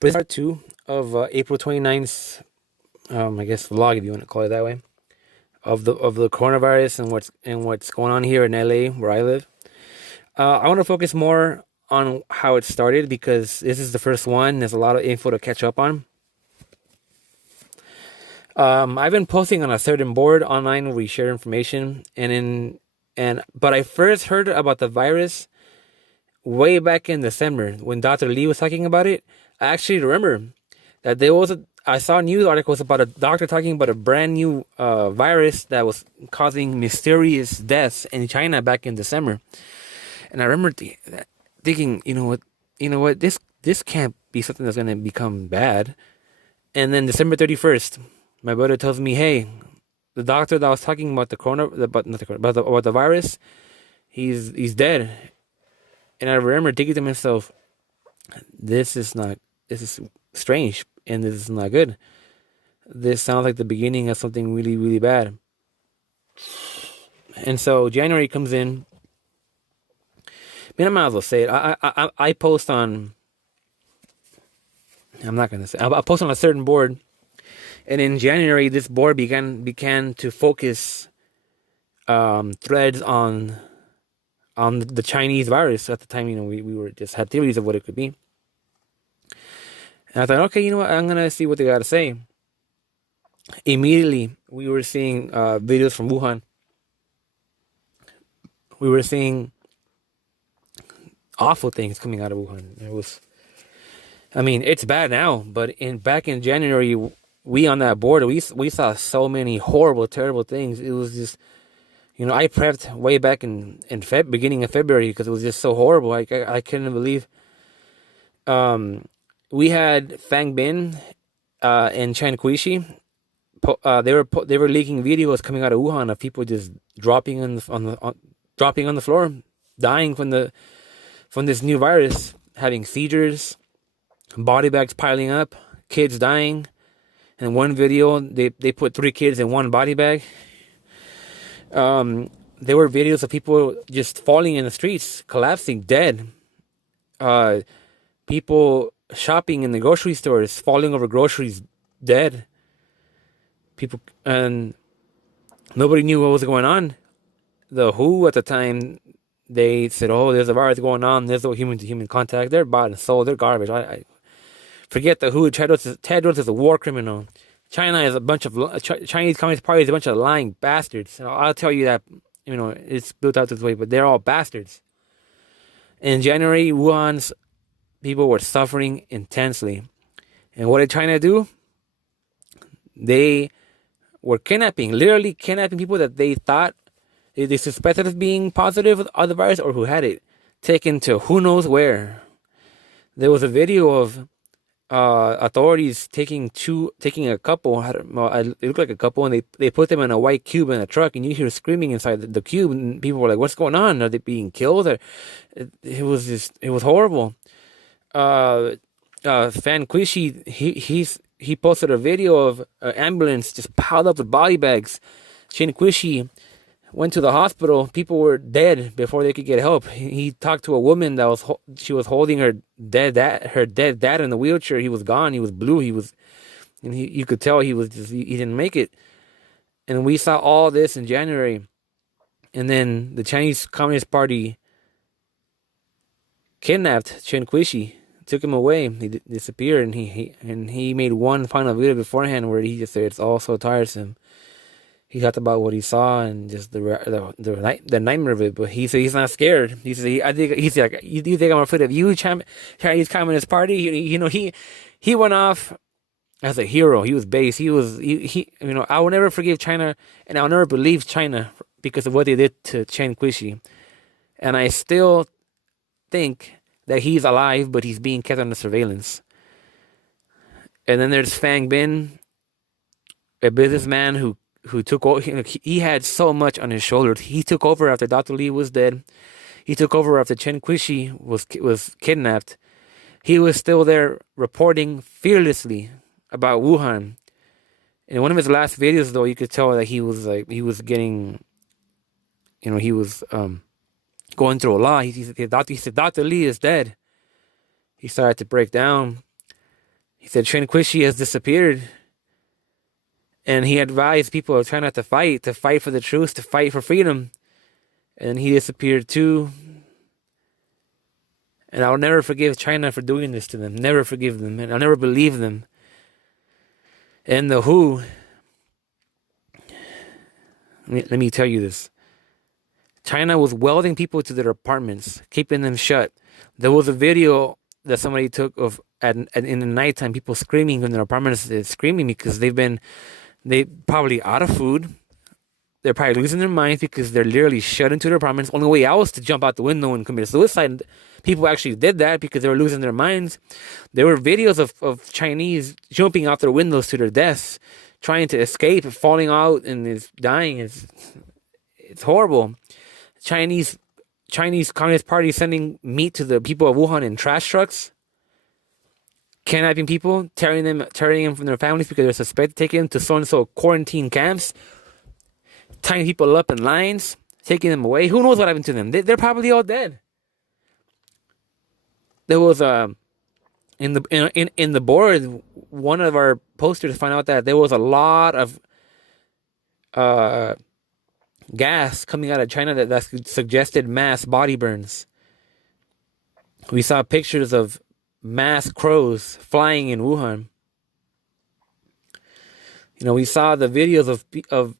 But this is part two of April 29th, I guess vlog if you want to call it that way, of the coronavirus and what's going on here in LA where I live. I want to focus more on how it started because this is the first one. There's a lot of info to catch up on. I've been posting on a certain board online where we share information, but I first heard about the virus way back in December when Dr. Lee was talking about it. I actually remember that I saw news articles about a doctor talking about a brand new virus that was causing mysterious deaths in China back in December. And I remember thinking, this can't be something that's going to become bad. And then December 31st, my brother tells me, hey, the doctor that was talking about about the virus, he's dead. And I remember thinking to myself, this is strange and this is not good. This sounds like the beginning of something really, really bad. And so January comes in. I might as well say it. I post on. I'm not gonna say. I post on a certain board, and in January, this board began to focus threads on the Chinese virus. At the time, we were just had theories of what it could be. And I thought, okay, you know what? I'm gonna see what they gotta say. Immediately, we were seeing videos from Wuhan. We were seeing awful things coming out of Wuhan. It's bad now, but back in January, we on that board, we saw so many horrible, terrible things. It was just, I prepped way back in beginning of February because it was just so horrible. I couldn't believe. We had Fang Bin and Chen Kuishi. They were leaking videos coming out of Wuhan of people just dropping on the floor, dying from this new virus, having seizures, body bags piling up, kids dying. In one video, they put 3 kids in one body bag. There were videos of people just falling in the streets, collapsing, dead. People shopping in the grocery stores, falling over groceries, dead. People, and nobody knew what was going on. The WHO at the time, they said, "Oh, there's a virus going on. There's no human-to-human contact. They're bought and sold. They're garbage." I forget the WHO. Tedros is a war criminal. China is a bunch of Chinese Communist Party is a bunch of lying bastards. I'll tell you that. It's built out this way, but they're all bastards. In January, Wuhan's people were suffering intensely, and what did China do? They were literally kidnapping people that they thought they suspected of being positive of the virus or who had it, taken to who knows where. There was a video of authorities taking a couple. It looked like a couple, and they put them in a white cube in a truck, and you hear screaming inside the cube, and people were like, "What's going on? Are they being killed?" It was horrible. Fan Kuishi, he posted a video of an ambulance just piled up with body bags. Shin Kuishi went to the hospital. People were dead before they could get help. He talked to a woman that she was holding her dead dad in the wheelchair. He was gone. He was blue. You could tell he didn't make it. And we saw all this in January. And then the Chinese Communist Party kidnapped Chen Kuishi, took him away. He disappeared, and he made one final video beforehand where he just said it's all so tiresome. He talked about what he saw and just the nightmare of it. But he said he's not scared. He said he's like, you think I'm afraid of you, Chinese Communist Party? He went off as a hero. He was base. I will never forgive China, and I'll never believe China because of what they did to Chen Kuishi. And I still think that he's alive, but he's being kept under surveillance. And then there's Fang Bin, a businessman who took over. He had so much on his shoulders. He took over after Dr. Lee was dead. He took over after Chen Kuishi was kidnapped. He was still there reporting fearlessly about Wuhan. In one of his last videos, though, you could tell that he was getting, he was going through a lot. He said Dr. Lee is dead. He started to break down. He said Chen Qiushi has disappeared. And he advised people to try not to fight for the truth, to fight for freedom. And he disappeared too. And I'll never forgive China for doing this to them. Never forgive them. And I'll never believe them. And the WHO, let me tell you this. China was welding people to their apartments, keeping them shut. There was a video that somebody took of in the nighttime, people screaming in their apartments, screaming because they probably out of food. They're probably losing their minds because they're literally shut into their apartments. Only way out was to jump out the window and commit suicide. People actually did that because they were losing their minds. There were videos of Chinese jumping out their windows to their deaths, trying to escape, falling out and dying. It's horrible. Chinese Communist Party sending meat to the people of Wuhan in trash trucks, kidnapping people, tearing them from their families because they're suspected, taking them to so-and-so quarantine camps, tying people up in lines, taking them away. Who knows what happened to them? They're probably all dead. There was in the board, one of our posters found out that there was a lot of gas coming out of China that suggested mass body burns. We saw pictures of mass crows flying in Wuhan. We saw the videos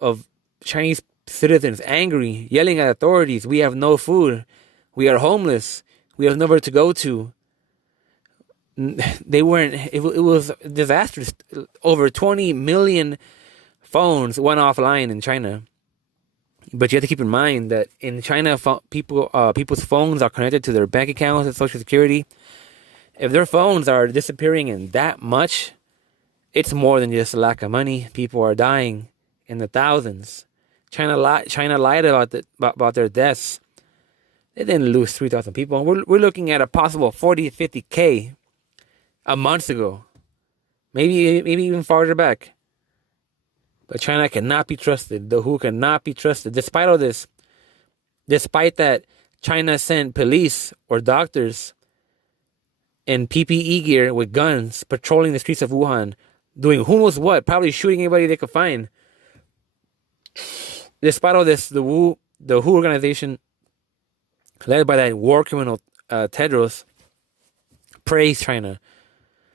of Chinese citizens angry, yelling at authorities. We have no food. We are homeless. We have nowhere to go to. They weren't. It was disastrous. Over 20 million phones went offline in China. But you have to keep in mind that in China, people's phones are connected to their bank accounts and Social Security. If their phones are disappearing in that much, it's more than just a lack of money. People are dying in the thousands. China lied about their deaths. They didn't lose 3,000 people. We're looking at a possible 40 to 50K a month ago, maybe even farther back. But China cannot be trusted. The WHO cannot be trusted. Despite all this, despite that, China sent police or doctors in PPE gear with guns patrolling the streets of Wuhan, doing who knows what, probably shooting anybody they could find. Despite all this, the WHO organization, led by that war criminal Tedros, praised China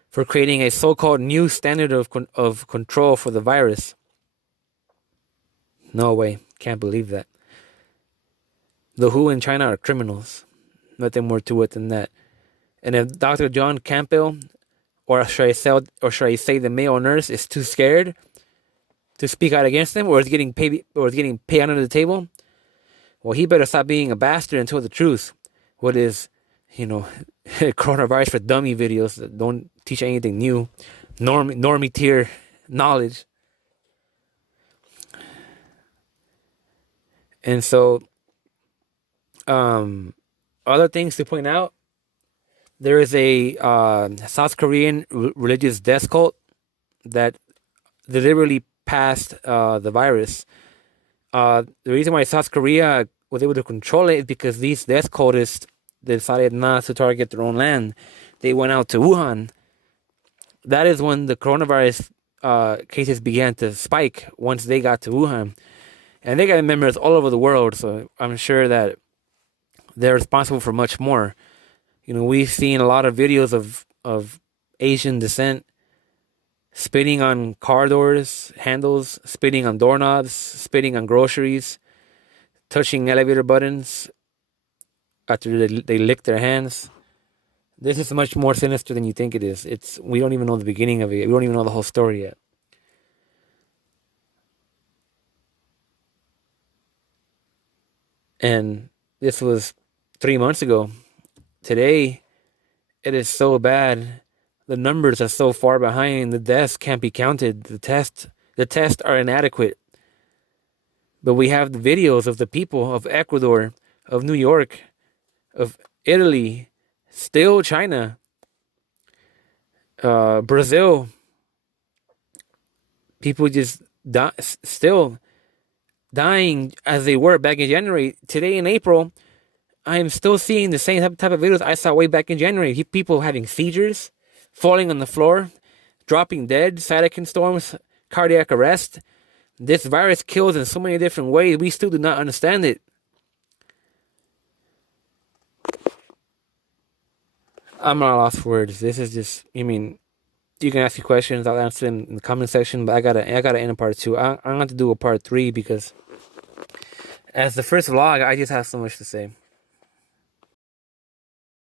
for creating a so-called new standard of control for the virus. No way. Can't believe that. The WHO and China are criminals. Nothing more to it than that. And if Dr. John Campbell, or should I say the male nurse, is too scared to speak out against them, or is getting paid under the table, well, he better stop being a bastard and tell the truth. What is, coronavirus for dummy videos that don't teach anything new, normie tier knowledge. And so, other things to point out, there is a South Korean religious death cult that deliberately passed the virus. The reason why South Korea was able to control it is because these death cultists decided not to target their own land. They went out to Wuhan. That is when the coronavirus cases began to spike, once they got to Wuhan. And they got members all over the world, so I'm sure that they're responsible for much more. We've seen a lot of videos of Asian descent spitting on car doors, handles, spitting on doorknobs, spitting on groceries, touching elevator buttons after they lick their hands. This is much more sinister than you think it is. We don't even know the beginning of it. We don't even know the whole story yet. And this was 3 months ago. Today, it is so bad. The numbers are so far behind. The deaths can't be counted. The tests are inadequate. But we have the videos of the people of Ecuador, of New York, of Italy, still China, Brazil. People just still dying as they were back in January. Today in April, I am still seeing the same type of videos I saw way back in January. People having seizures, falling on the floor, dropping dead, cytokine storms, cardiac arrest. This virus kills in so many different ways. We still do not understand it. I'm at a loss for words. This is just, I mean, you can ask me questions. I'll answer them in the comment section. But I gotta end a part 2. I'm gonna have to do a part 3 because as the first vlog, I just have so much to say.